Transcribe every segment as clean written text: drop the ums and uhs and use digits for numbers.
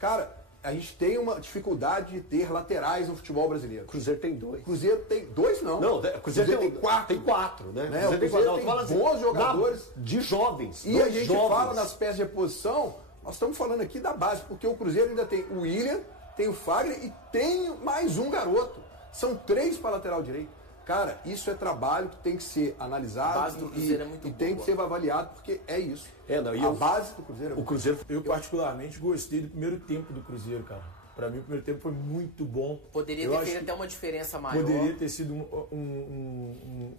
Cara, a gente tem uma dificuldade de ter laterais no futebol brasileiro. Cruzeiro tem 2. Cruzeiro tem 2 não. Não, Cruzeiro tem 4. Tem 4, né? O Cruzeiro tem bons jogadores. De jovens. E a gente fala nas peças de reposição, nós estamos falando aqui da base, porque o Cruzeiro ainda tem o William, tem o Fagner e tem mais um garoto. São 3 para lateral direito. Cara, isso é trabalho que tem que ser analisado a base do Cruzeiro é muito boa. Tem que ser avaliado, porque é isso. A base do Cruzeiro é o Cruzeiro. Eu particularmente gostei do primeiro tempo do Cruzeiro, cara. Pra mim o primeiro tempo foi muito bom. Poderia ter feito até uma diferença maior. Poderia ter sido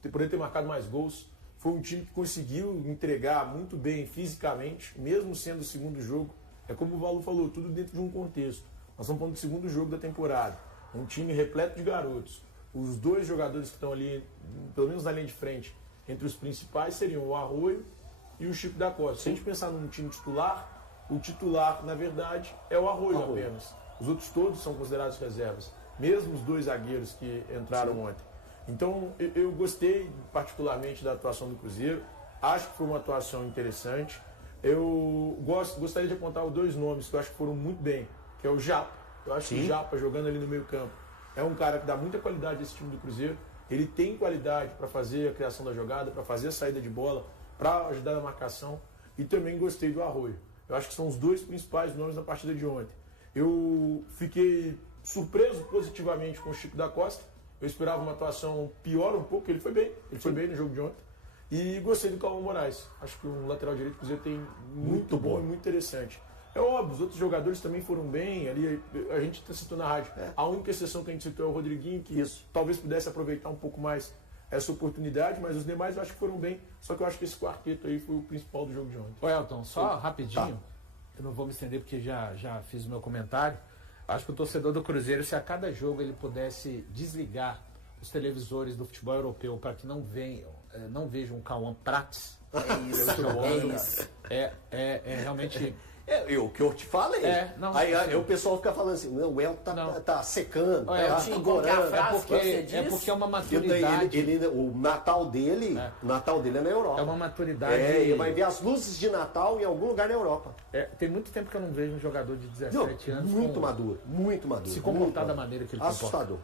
poderia ter marcado mais gols. Foi um time que conseguiu entregar muito bem fisicamente, mesmo sendo o segundo jogo. É como o Valu falou, tudo dentro de um contexto. Nós estamos falando do segundo jogo da temporada. Um time repleto de garotos. Os 2 jogadores que estão ali, pelo menos na linha de frente, entre os principais seriam o Arroio e o Chico da Costa. Se a gente pensar num time titular, o titular, na verdade, é o Arroio apenas. Os outros todos são considerados reservas. Mesmo os 2 zagueiros que entraram ontem. Então, eu gostei particularmente da atuação do Cruzeiro. Acho que foi uma atuação interessante. Eu gostaria de apontar 2 nomes que eu acho que foram muito bem, que é o Japa. Eu acho que o Japa, jogando ali no meio campo, é um cara que dá muita qualidade a esse time do Cruzeiro. Ele tem qualidade para fazer a criação da jogada, para fazer a saída de bola, para ajudar na marcação. E também gostei do Arroio. Eu acho que são os 2 principais nomes na partida de ontem. Eu fiquei surpreso positivamente com o Chico da Costa. Eu esperava uma atuação pior um pouco, ele foi bem. Ele foi bem no jogo de ontem. E gostei do Cauã Moraes. Acho que o lateral direito do Cruzeiro tem muito bom e muito interessante. É óbvio, os outros jogadores também foram bem, ali a gente citou na rádio. A única exceção que a gente citou é o Rodriguinho, que talvez pudesse aproveitar um pouco mais essa oportunidade, mas os demais eu acho que foram bem, só que eu acho que esse quarteto aí foi o principal do jogo de ontem. Ô Elton, só rapidinho, eu não vou me estender porque já fiz o meu comentário. Acho que o torcedor do Cruzeiro, se a cada jogo ele pudesse desligar os televisores do futebol europeu para que não vejam o Cauã Prats, é realmente... O que eu te falei. Aí o pessoal fica falando assim, não, o El tá secando, tá agorando. É porque é uma maturidade. O Natal dele é na Europa. É uma maturidade. Ele vai ver as luzes de Natal em algum lugar na Europa. Tem muito tempo que eu não vejo um jogador de 17 anos. Muito maduro. Se comportar da maneira que ele assustador.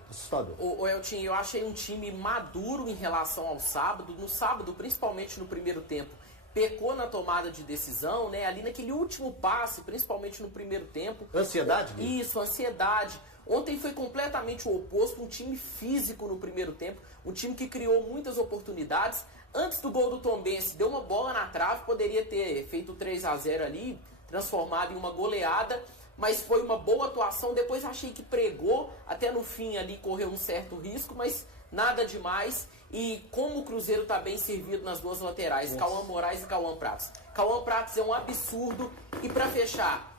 O Eltinho, eu achei um time maduro em relação ao sábado. No sábado, principalmente no primeiro tempo, pecou na tomada de decisão, né? Ali naquele último passe, principalmente no primeiro tempo. Ansiedade? Isso, ansiedade. Ontem foi completamente o oposto, um time físico no primeiro tempo, um time que criou muitas oportunidades. Antes do gol do Tombense, deu uma bola na trave, poderia ter feito 3-0 ali, transformado em uma goleada, mas foi uma boa atuação. Depois achei que pregou, até no fim ali correu um certo risco, mas nada demais. E como o Cruzeiro está bem servido nas 2 laterais, Cauã Moraes e Cauã Prats. Cauã Prats é um absurdo. E para fechar,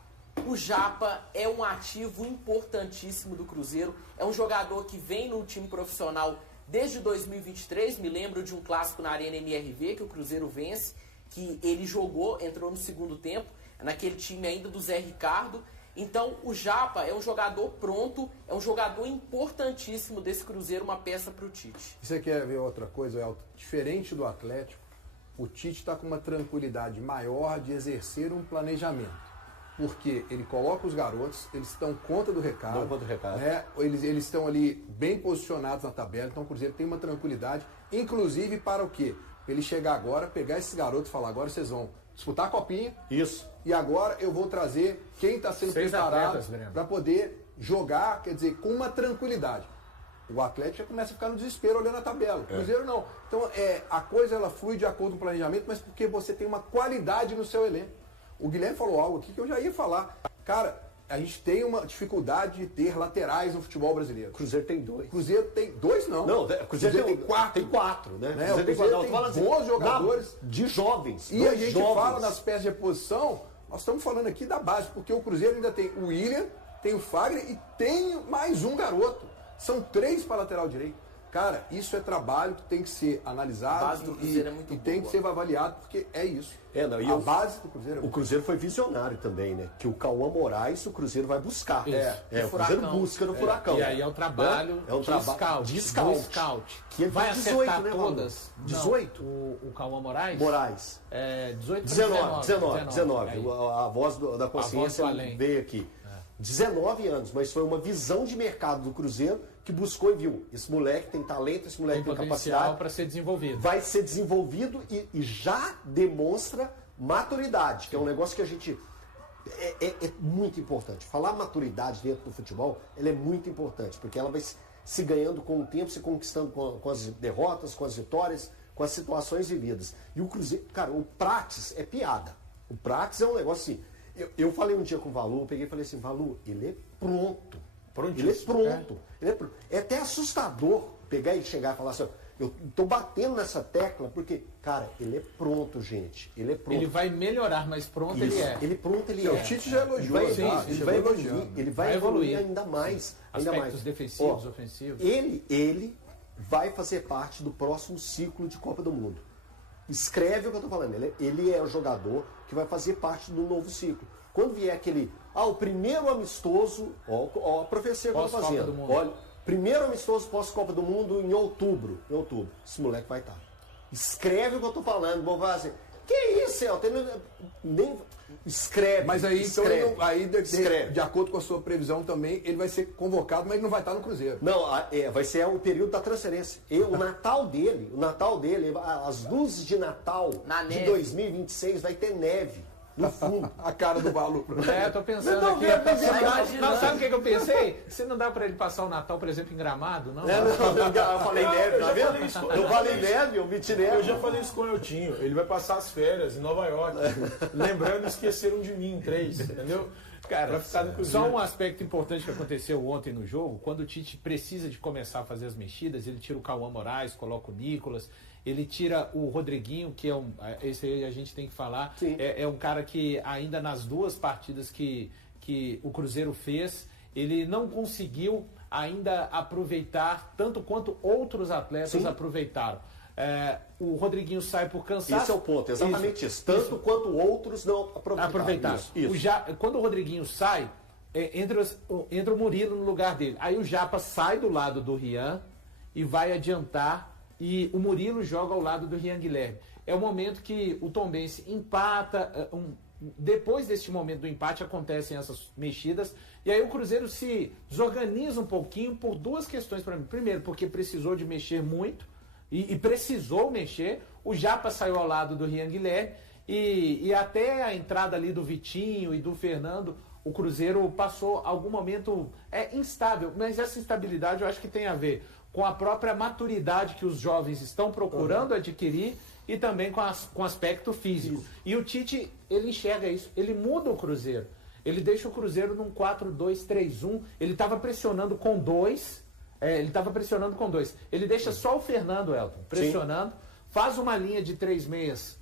o Japa é um ativo importantíssimo do Cruzeiro. É um jogador que vem no time profissional desde 2023. Me lembro de um clássico na Arena MRV que o Cruzeiro vence, que ele jogou, entrou no segundo tempo, naquele time ainda do Zé Ricardo. Então o Japa é um jogador pronto, é um jogador importantíssimo desse Cruzeiro, uma peça para o Tite. E você quer ver outra coisa, Elton? Diferente do Atlético, o Tite está com uma tranquilidade maior de exercer um planejamento. Porque ele coloca os garotos, eles estão conta do recado. Né? Eles estão ali bem posicionados na tabela, então o Cruzeiro tem uma tranquilidade, inclusive para o quê? Ele chegar agora, pegar esses garotos e falar, agora vocês vão disputar a copinha. Isso. E agora eu vou trazer quem está sendo preparado para poder jogar, quer dizer, com uma tranquilidade. O Atlético já começa a ficar no desespero olhando a tabela. O Cruzeiro não. Então a coisa ela flui de acordo com o planejamento, mas porque você tem uma qualidade no seu elenco. O Guilherme falou algo aqui que eu já ia falar. Cara, a gente tem uma dificuldade de ter laterais no futebol brasileiro. Cruzeiro tem 2. Cruzeiro tem 2 não. Não, Cruzeiro tem 4. Tem 4, né? O Cruzeiro tem bons jogadores. De jovens. E a gente fala nas peças de reposição, nós estamos falando aqui da base, porque o Cruzeiro ainda tem o William, tem o Fagner e tem mais um garoto. São 3 para lateral direito. Cara, isso é trabalho que tem que ser analisado. A base do Cruzeiro é muito boa. Tem que ser avaliado, porque é isso. Base do Cruzeiro é o Cruzeiro foi visionário também, né? Que o Cauã Moraes, o Cruzeiro vai buscar. O Cruzeiro busca no Furacão. E aí é um trabalho de scout. Que vai 18, acertar né, todas. 18? O Cauã Moraes? 19. A voz da consciência veio veio aqui. 19 anos, mas foi uma visão de mercado do Cruzeiro que buscou e viu. Esse moleque tem talento, esse moleque tem capacidade. Para ser desenvolvido. Vai ser desenvolvido e já demonstra maturidade, que é um negócio que a gente... É muito importante. Falar maturidade dentro do futebol, ela é muito importante, porque ela vai se ganhando com o tempo, se conquistando com as derrotas, com as vitórias, com as situações vividas. E o Cruzeiro, cara, o Praxis é piada. O Praxis é um negócio assim... Eu falei um dia com o Valu, peguei e falei assim, Valu, ele é pronto. Ele é pronto. Ele é pronto. É até assustador pegar e chegar e falar assim, eu tô batendo nessa tecla, porque, cara, ele é pronto, gente. Ele é pronto. Ele vai melhorar, mas pronto Isso. ele é. Ele pronto, ele é. O Tite já elogiou. Ele vai evoluir ainda mais. Aspectos defensivos, ofensivos. Ele vai fazer parte do próximo ciclo de Copa do Mundo. Escreve o que eu estou falando. Ele é o jogador que vai fazer parte do novo ciclo. Quando vier aquele... o primeiro amistoso... Ó, a profecia que eu estou fazendo. Olha, primeiro amistoso pós-Copa do Mundo em outubro. Esse moleque vai estar. Escreve o que eu estou falando. Vou falar assim... Que isso, Elton? Nem... Escreve. Mas aí, escreve, então, aí de acordo com a sua previsão também, ele vai ser convocado, mas ele não vai estar no Cruzeiro. Não, vai ser o período da transferência. O Natal dele, as luzes de Natal de 2026 vai ter neve no fundo. A cara do Valu. Tô pensando aqui. Sabe o que eu pensei? Se não dá pra ele passar o Natal, por exemplo, em Gramado, não? Eu falei neve, tá vendo? Eu falei neve, eu meti neve. Eu já falei isso com o Eltinho. Ele vai passar as férias em Nova York. Lembrando, esqueceram de mim 3, entendeu? Cara, só um aspecto importante que aconteceu ontem no jogo, quando o Tite precisa de começar a fazer as mexidas, ele tira o Cauã Moraes, coloca o Nicolas, ele tira o Rodriguinho, que esse aí a gente tem que falar, é um cara que ainda nas 2 partidas que o Cruzeiro fez, ele não conseguiu ainda aproveitar tanto quanto outros atletas aproveitaram. O Rodriguinho sai por cansaço. Esse é o ponto, exatamente isso. Tanto quanto outros não aproveitaram. Isso. Quando o Rodriguinho sai, entra o Murilo no lugar dele. Aí o Japa sai do lado do Rian e vai adiantar, e o Murilo joga ao lado do Rian Guilherme. É o momento que o Tombense empata. Depois deste momento do empate acontecem essas mexidas, e aí o Cruzeiro se desorganiza um pouquinho por 2 questões para mim. Primeiro, porque precisou de mexer muito, e precisou mexer. O Japa saiu ao lado do Rian Guilherme, e até a entrada ali do Vitinho e do Fernando, o Cruzeiro passou algum momento instável, mas essa instabilidade eu acho que tem a ver com a própria maturidade que os jovens estão procurando adquirir e também com o aspecto físico. E o Tite, ele enxerga isso, ele muda o Cruzeiro. Ele deixa o Cruzeiro num 4-2-3-1, ele estava pressionando com 2, ele deixa só o Fernando, Elton, pressionando, faz uma linha de 3 meias,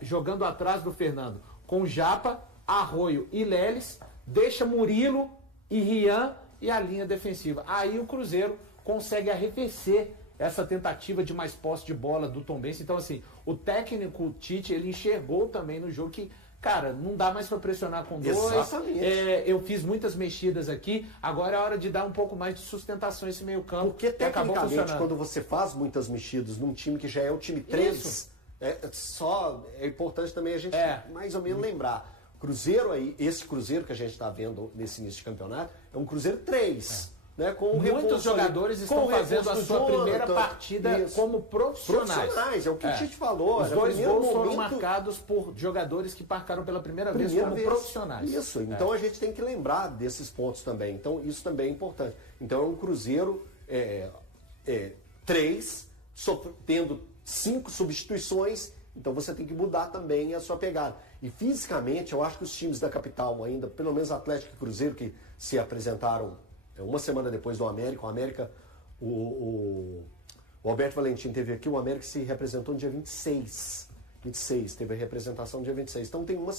jogando atrás do Fernando, com Japa, Arroio e Leles, deixa Murilo e Rian e a linha defensiva. Aí o Cruzeiro consegue arrefecer essa tentativa de mais posse de bola do Tombense. Então, assim, o técnico Tite, ele enxergou também no jogo que, cara, não dá mais para pressionar com 2. Exatamente. Eu fiz muitas mexidas aqui, agora é hora de dar um pouco mais de sustentação a esse meio campo. Porque, tecnicamente, quando você faz muitas mexidas num time que já é o time 3, é importante também a gente mais ou menos lembrar. Cruzeiro aí, esse Cruzeiro que a gente está vendo nesse início de campeonato, é um Cruzeiro 3. Né, com muitos jogadores estão fazendo a sua primeira partida como profissionais. É o que o Tite falou. Os 2 gols foram marcados por jogadores que marcaram pela primeira vez como profissionais. Isso, então a gente tem que lembrar desses pontos também. Então isso também é importante. Então é um Cruzeiro 3, tendo 5 substituições, então você tem que mudar também a sua pegada. E fisicamente, eu acho que os times da capital ainda, pelo menos Atlético e Cruzeiro, que se apresentaram uma semana depois do América, o Alberto Valentim teve aqui, o América se representou no dia 26, teve a representação no dia 26. Então tem mais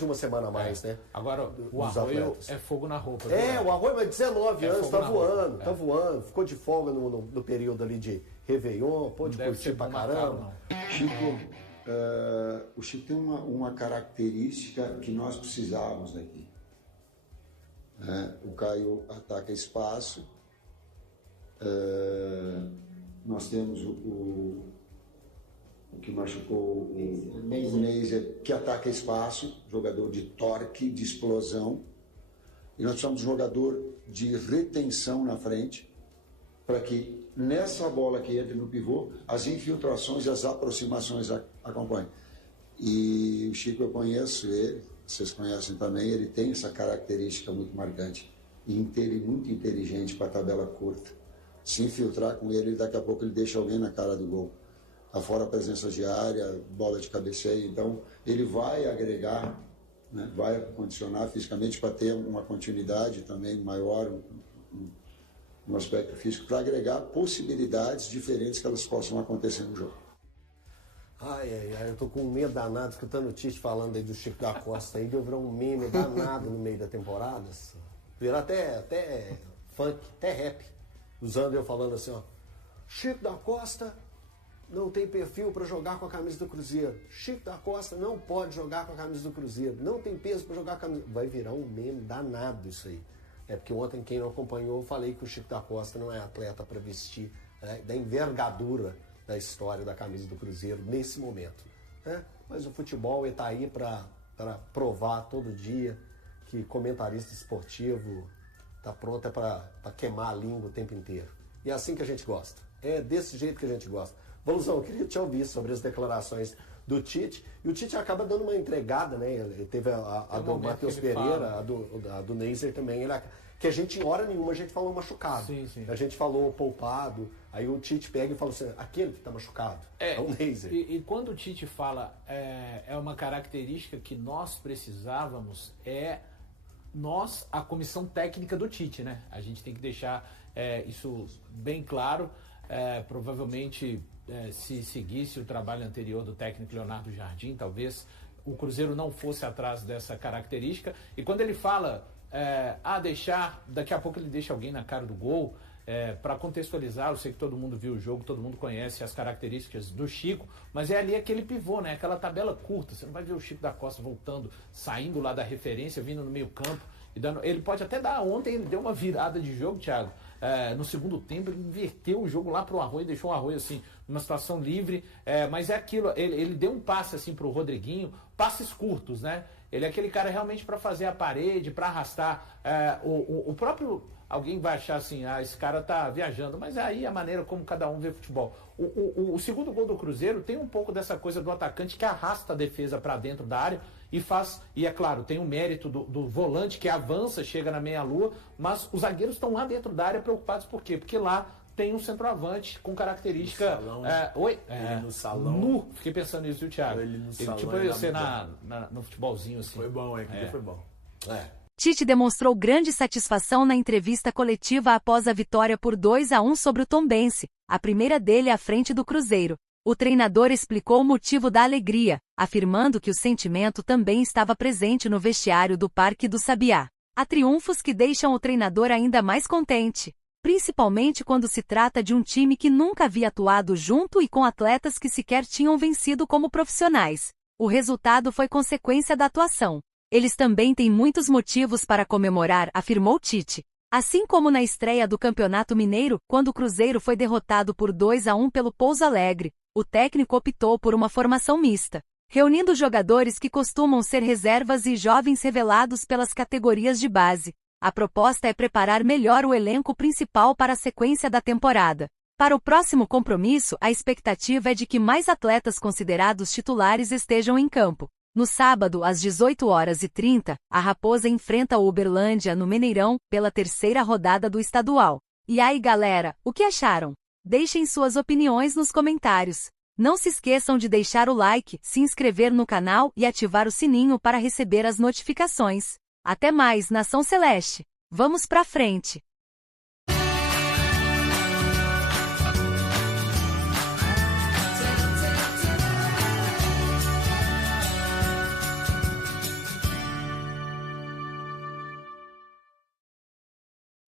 de uma semana a mais, né? Agora, o Arroio é fogo na roupa. O Arroio, mas 19 anos, tá voando, ficou de folga no período ali de Réveillon, pôde curtir pra caramba. Chico, o Chico tem uma característica que nós precisávamos aqui. O Caio ataca espaço, nós temos o que machucou o Neiser, que ataca espaço, jogador de torque, de explosão. E nós precisamos de um jogador de retenção na frente, para que nessa bola que entra no pivô, as infiltrações e as aproximações acompanhem. E o Chico, eu conheço ele, vocês conhecem também, ele tem essa característica muito marcante. E muito inteligente para a tabela curta. Se infiltrar com ele, daqui a pouco ele deixa alguém na cara do gol. Afora a presença de área, bola de cabeceio. Então, ele vai agregar, né, vai condicionar fisicamente para ter uma continuidade também maior no aspecto físico, para agregar possibilidades diferentes que elas possam acontecer no jogo. Eu tô com um medo danado escutando o Tite falando aí do Chico da Costa aí, deu virar um meme danado no meio da temporada. Virar até funk, até rap. Usando eu falando assim, ó. Chico da Costa não tem perfil para jogar com a camisa do Cruzeiro. Chico da Costa não pode jogar com a camisa do Cruzeiro. Não tem peso para jogar com a camisa. Vai virar um meme danado isso aí. É porque ontem, quem não acompanhou, eu falei que o Chico da Costa não é atleta para vestir, né, da envergadura da história da camisa do Cruzeiro nesse momento. Né? Mas o futebol está aí para provar todo dia que comentarista esportivo está pronto para queimar a língua o tempo inteiro. E é assim que a gente gosta. É desse jeito que a gente gosta. Boluzão, eu queria te ouvir sobre as declarações do Tite. E o Tite acaba dando uma entregada, né? Ele teve a do Matheus Pereira, a do Neiser também. Que a gente, em hora nenhuma, a gente falou machucado. Sim, sim. A gente falou poupado. Aí o Tite pega e fala assim, aquele que está machucado. É o Neiser. E quando o Tite fala, é uma característica que nós precisávamos, a comissão técnica do Tite, né? A gente tem que deixar isso bem claro. Provavelmente, se seguisse o trabalho anterior do técnico Leonardo Jardim, talvez o Cruzeiro não fosse atrás dessa característica. E quando ele fala, daqui a pouco ele deixa alguém na cara do gol, para contextualizar, eu sei que todo mundo viu o jogo, todo mundo conhece as características do Chico, mas é ali aquele pivô, né? Aquela tabela curta. Você não vai ver o Chico da Costa voltando, saindo lá da referência, vindo no meio campo. Ele pode até dar, ontem ele deu uma virada de jogo, Thiago, no segundo tempo ele inverteu o jogo lá pro Arroio, deixou o Arroio assim, numa situação livre, mas é aquilo, ele deu um passe assim pro Rodriguinho, passes curtos, né? Ele é aquele cara realmente para fazer a parede, para arrastar, o próprio, alguém vai achar assim, esse cara tá viajando, mas é aí a maneira como cada um vê futebol. O segundo gol do Cruzeiro tem um pouco dessa coisa do atacante que arrasta a defesa para dentro da área e faz, e é claro, tem o mérito do volante que avança, chega na meia-lua, mas os zagueiros estão lá dentro da área preocupados por quê? Porque lá tem um centroavante com característica... Ele no salão. Fiquei pensando nisso, viu, Thiago? Ele no salão. Tipo você no futebolzinho assim. Foi bom, foi bom. Tite demonstrou grande satisfação na entrevista coletiva após a vitória por 2-1 sobre o Tombense, a primeira dele à frente do Cruzeiro. O treinador explicou o motivo da alegria, afirmando que o sentimento também estava presente no vestiário do Parque do Sabiá. Há triunfos que deixam o treinador ainda mais contente, principalmente quando se trata de um time que nunca havia atuado junto e com atletas que sequer tinham vencido como profissionais. O resultado foi consequência da atuação. Eles também têm muitos motivos para comemorar, afirmou Tite. Assim como na estreia do Campeonato Mineiro, quando o Cruzeiro foi derrotado por 2-1 pelo Pouso Alegre, o técnico optou por uma formação mista, reunindo jogadores que costumam ser reservas e jovens revelados pelas categorias de base. A proposta é preparar melhor o elenco principal para a sequência da temporada. Para o próximo compromisso, a expectativa é de que mais atletas considerados titulares estejam em campo. No sábado, às 18h30, a Raposa enfrenta o Uberlândia no Mineirão, pela terceira rodada do estadual. E aí, galera, o que acharam? Deixem suas opiniões nos comentários. Não se esqueçam de deixar o like, se inscrever no canal e ativar o sininho para receber as notificações. Até mais, Nação Celeste! Vamos pra frente!